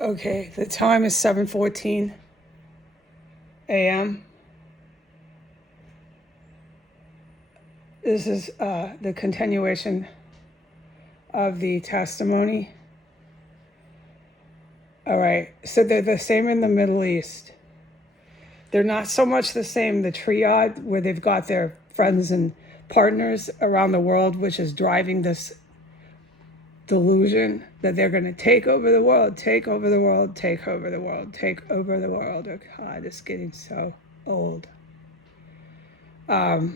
Okay, the time is 7:14 a.m. This is the continuation of the testimony. All right, so they're the same in the Middle East. They're not so much the same, the triad, where they've got their friends and partners around the world, which is driving this delusion that they're going to take over the world, take over the world, take over the world, take over the world. Oh God, it's getting so old. The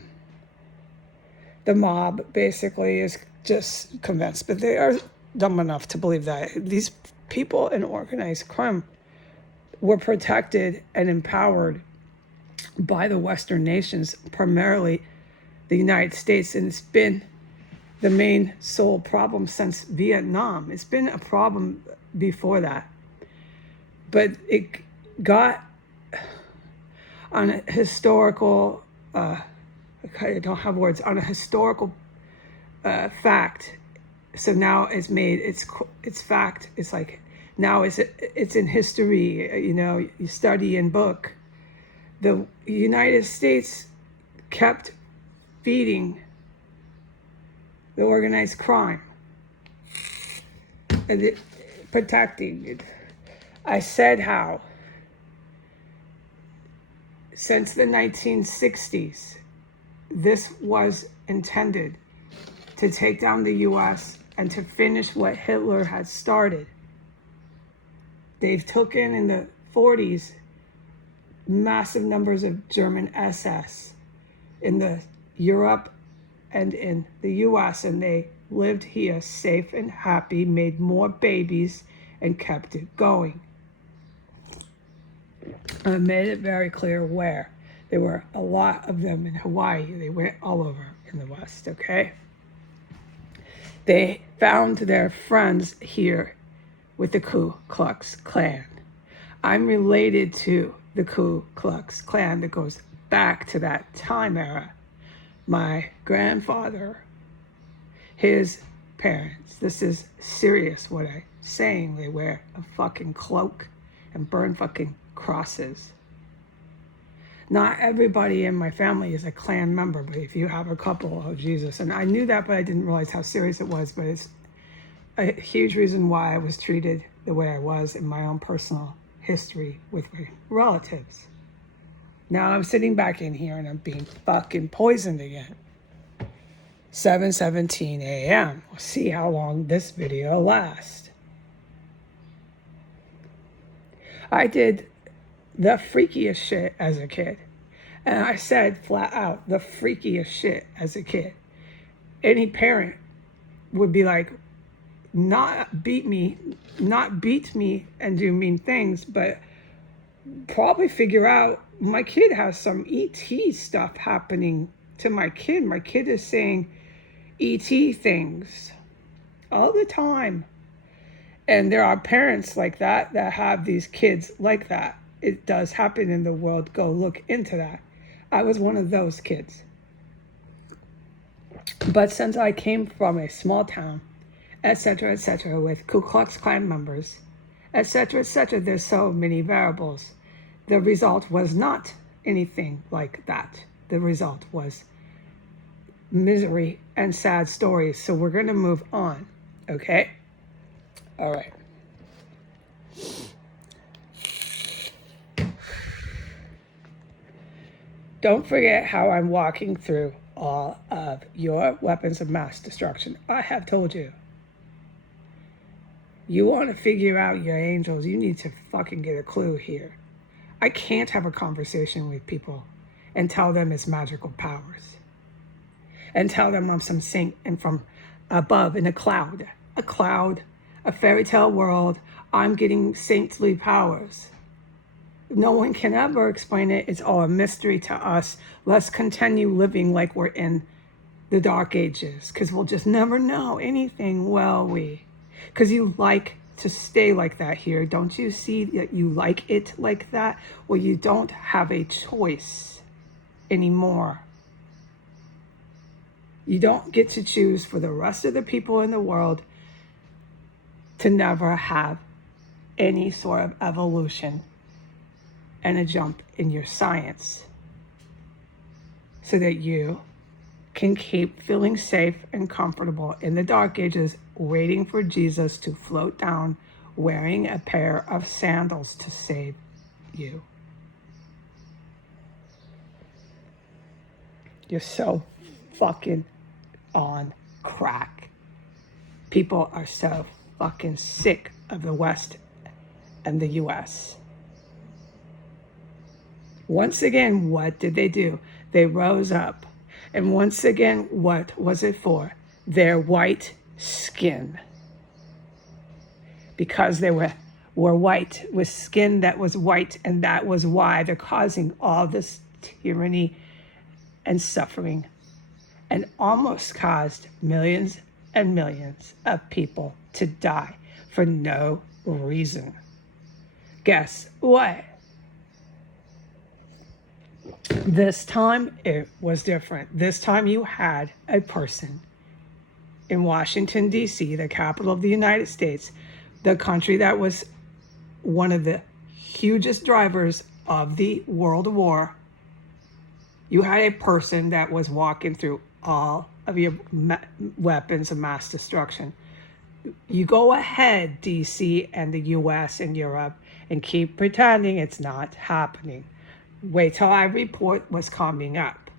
mob basically is just convinced, but they are dumb enough to believe that these people in organized crime were protected and empowered by the Western nations, primarily the United States, and it's been the main sole problem since Vietnam. It's been a problem before that, but it got on a historical, I don't have words, on a historical fact. So now it's made, it's fact. It's like, now it's in history, you study in book. The United States kept feeding the organized crime and protecting it. I said how since the 1960s, this was intended to take down the US and to finish what Hitler had started. They've taken in the 40s massive numbers of German SS in the Europe and in the US, and they lived here safe and happy, made more babies, and kept it going. I made it very clear where. There were a lot of them in Hawaii. They went all over in the West, okay? They found their friends here with the Ku Klux Klan. I'm related to the Ku Klux Klan that goes back to that time era. My grandfather, his parents, this is serious what I'm saying, they wear a fucking cloak and burn fucking crosses. Not everybody in my family is a Klan member, but if you have a couple, oh Jesus. And I knew that, but I didn't realize how serious it was. But it's a huge reason why I was treated the way I was in my own personal history with my relatives. Now I'm sitting back in here and I'm being fucking poisoned again. 7:17 a.m. We'll see how long this video lasts. I did the freakiest shit as a kid. And I said flat out, the freakiest shit as a kid. Any parent would be like, not beat me and do mean things, but probably figure out my kid has some ET stuff happening to my kid. My kid is saying ET things all the time. And there are parents like that have these kids like that. It does happen in the world. Go look into that. I was one of those kids. But since I came from a small town, etc., with Ku Klux Klan members, etc., there's so many variables. The result was not anything like that. The result was misery and sad stories. So we're going to move on, okay? All right. Don't forget how I'm walking through all of your weapons of mass destruction. I have told you. You want to figure out your angels, you need to fucking get a clue here. I can't have a conversation with people and tell them it's magical powers. And tell them I'm some saint and from above in a cloud, a fairy tale world, I'm getting saintly powers. No one can ever explain it. It's all a mystery to us. Let's continue living like we're in the dark ages, because we'll just never know anything, will we? Because you like to stay like that here. Don't you see that you like it like that? Well, you don't have a choice anymore. You don't get to choose for the rest of the people in the world to never have any sort of evolution and a jump in your science so that you can keep feeling safe and comfortable in the dark ages, waiting for Jesus to float down wearing a pair of sandals to save you. You're so fucking on crack. People are so fucking sick of the West and the US. Once again, what did they do? They rose up. And once again, what was it for? Their white skin. Because they were white, with skin that was white, and that was why they're causing all this tyranny and suffering, and almost caused millions and millions of people to die for no reason. Guess what? This time it was different. This time you had a person in Washington, D.C., the capital of the United States, the country that was one of the hugest drivers of the World War. You had a person that was walking through all of your weapons of mass destruction. You go ahead, DC and the US and Europe, and keep pretending it's not happening. Wait till I report what's coming up.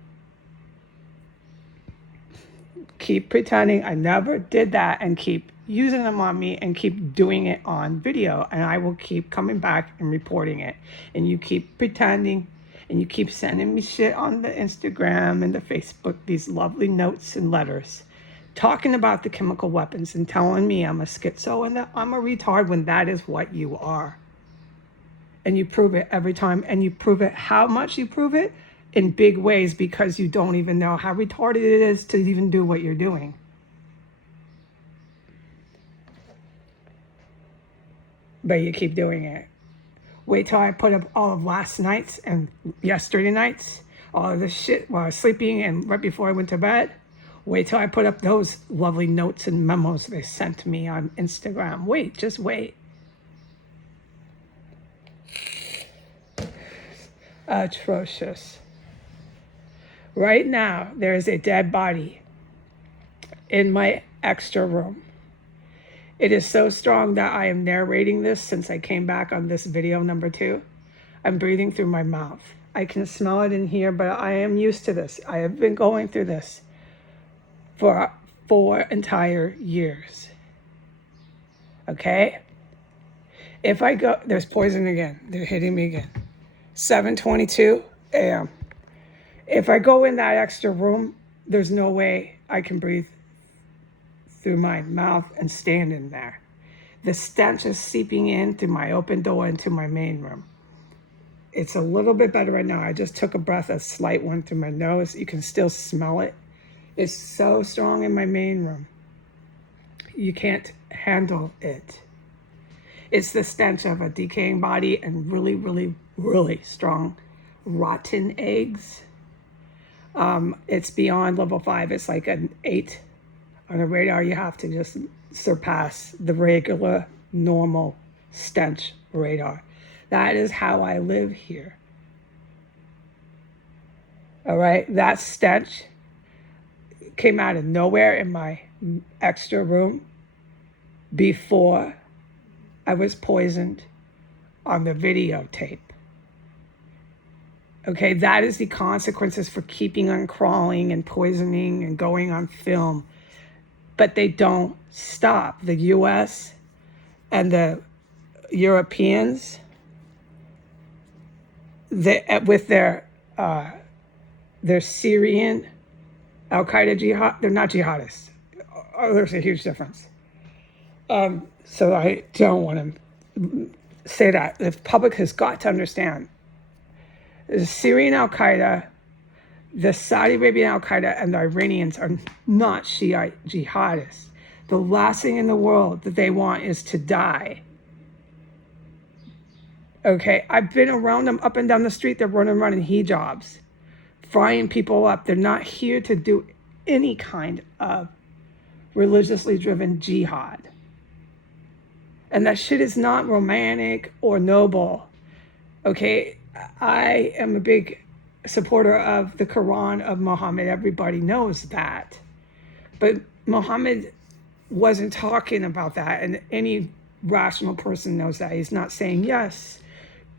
Keep pretending I never did that and keep using them on me and keep doing it on video, and I will keep coming back and reporting it. And you keep pretending, and you keep sending me shit on the Instagram and the Facebook, these lovely notes and letters, talking about the chemical weapons and telling me I'm a schizo and that I'm a retard when that is what you are. And you prove it every time, and you prove it, how much you prove it? In big ways, because you don't even know how retarded it is to even do what you're doing. But you keep doing it. Wait till I put up all of last night's and yesterday night's, all of this shit while I was sleeping and right before I went to bed. Wait till I put up those lovely notes and memos they sent to me on Instagram. Wait, just wait. Atrocious. Right now, there is a dead body in my extra room. It is so strong that I am narrating this since I came back on this video number 2. I'm breathing through my mouth. I can smell it in here, but I am used to this. I have been going through this for 4 entire years. Okay? If I go, there's poison again. They're hitting me again. 7:22 a.m. If I go in that extra room, there's no way I can breathe through my mouth and stand in there. The stench is seeping in through my open door into my main room. It's a little bit better right now. I just took a breath, a slight one through my nose. You can still smell it. It's so strong in my main room. You can't handle it. It's the stench of a decaying body and really, really, really strong rotten eggs. It's beyond level 5. It's like an 8 on a radar. You have to just surpass the regular, normal stench radar. That is how I live here. All right, that stench came out of nowhere in my extra room before I was poisoned on the videotape. Okay, that is the consequences for keeping on crawling and poisoning and going on film. But they don't stop. The US and the Europeans, with their Syrian Al-Qaeda jihad, they're not jihadists. Oh, there's a huge difference. So I don't want to say that. The public has got to understand. The Syrian Al-Qaeda, the Saudi Arabian Al-Qaeda, and the Iranians are not Shiite jihadists. The last thing in the world that they want is to die. Okay, I've been around them up and down the street. They're running around in hijabs, frying people up. They're not here to do any kind of religiously driven jihad. And that shit is not romantic or noble. Okay, I am a big supporter of the Quran of Muhammad. Everybody knows that. But Muhammad wasn't talking about that, and any rational person knows that. He's not saying, yes,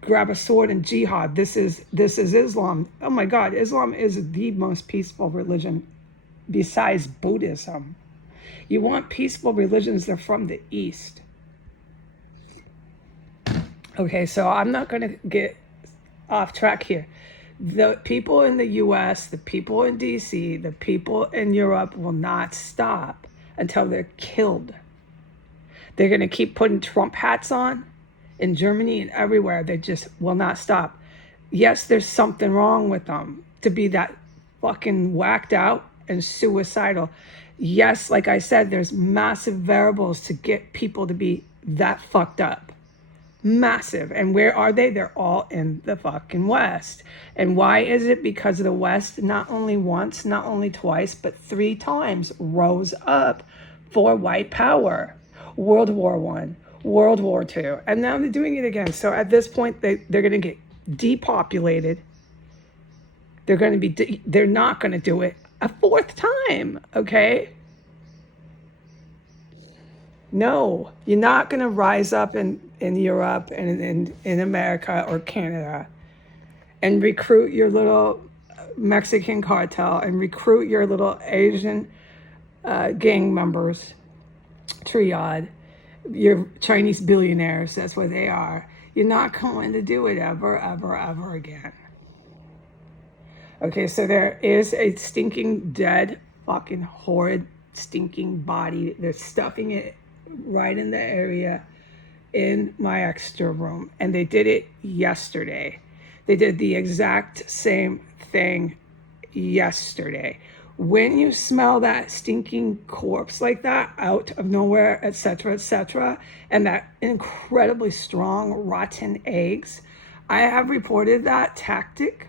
grab a sword and jihad. This is Islam. Oh my God, Islam is the most peaceful religion besides Buddhism. You want peaceful religions, they're from the East. Okay, so I'm not going to get off track here. The people in the US, the people in DC, the people in Europe will not stop until they're killed. They're going to keep putting Trump hats on in Germany and everywhere. They just will not stop. Yes, there's something wrong with them to be that fucking whacked out and suicidal. Yes, like I said, there's massive variables to get people to be that fucked up. Massive. And where are they? They're all in the fucking West. And why is it? Because the West not only once, not only twice, but 3 times rose up for white power. World War I, World War II, and now they're doing it again. So at this point, they're going to get depopulated. They're not going to do it a 4th time, okay? No, you're not going to rise up in Europe and in America or Canada and recruit your little Mexican cartel and recruit your little Asian gang members, triad, your Chinese billionaires, that's what they are. You're not going to do it ever, ever, ever again. Okay, so there is a stinking, dead, fucking horrid, stinking body. They're stuffing it right in the area in my extra room. And they did it yesterday. They did the exact same thing yesterday. When you smell that stinking corpse like that out of nowhere, etc., and that incredibly strong rotten eggs, I have reported that tactic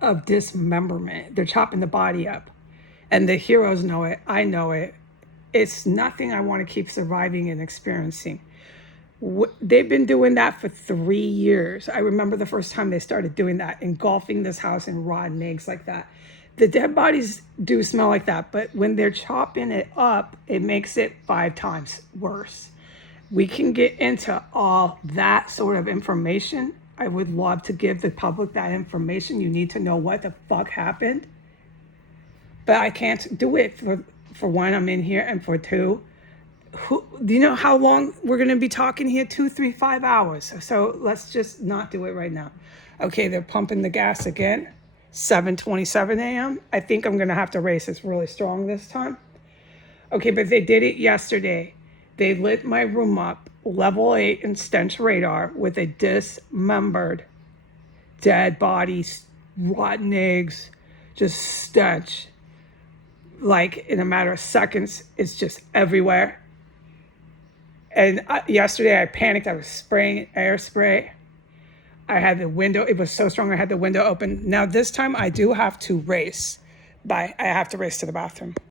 of dismemberment. They're chopping the body up. And the heroes know it. I know it. It's nothing I want to keep surviving and experiencing. They've been doing that for 3 years. I remember the first time they started doing that, engulfing this house in rotten eggs like that. The dead bodies do smell like that, but when they're chopping it up, it makes it 5 times worse. We can get into all that sort of information. I would love to give the public that information. You need to know what the fuck happened. But I can't do it for 1, I'm in here, and for 2, do you know how long we're going to be talking here? 2, 3, 5 hours. So let's just not do it right now. Okay, they're pumping the gas again. 7:27 a.m. I think I'm going to have to race this really strong this time. Okay, but they did it yesterday. They lit my room up, level 8 in stench radar, with a dismembered dead bodies, rotten eggs, just stench. Like in a matter of seconds, it's just everywhere. And yesterday I panicked. I was spraying air spray. I had the window. It was so strong I had the window open. Now this time I do have to race. I have to race to the bathroom.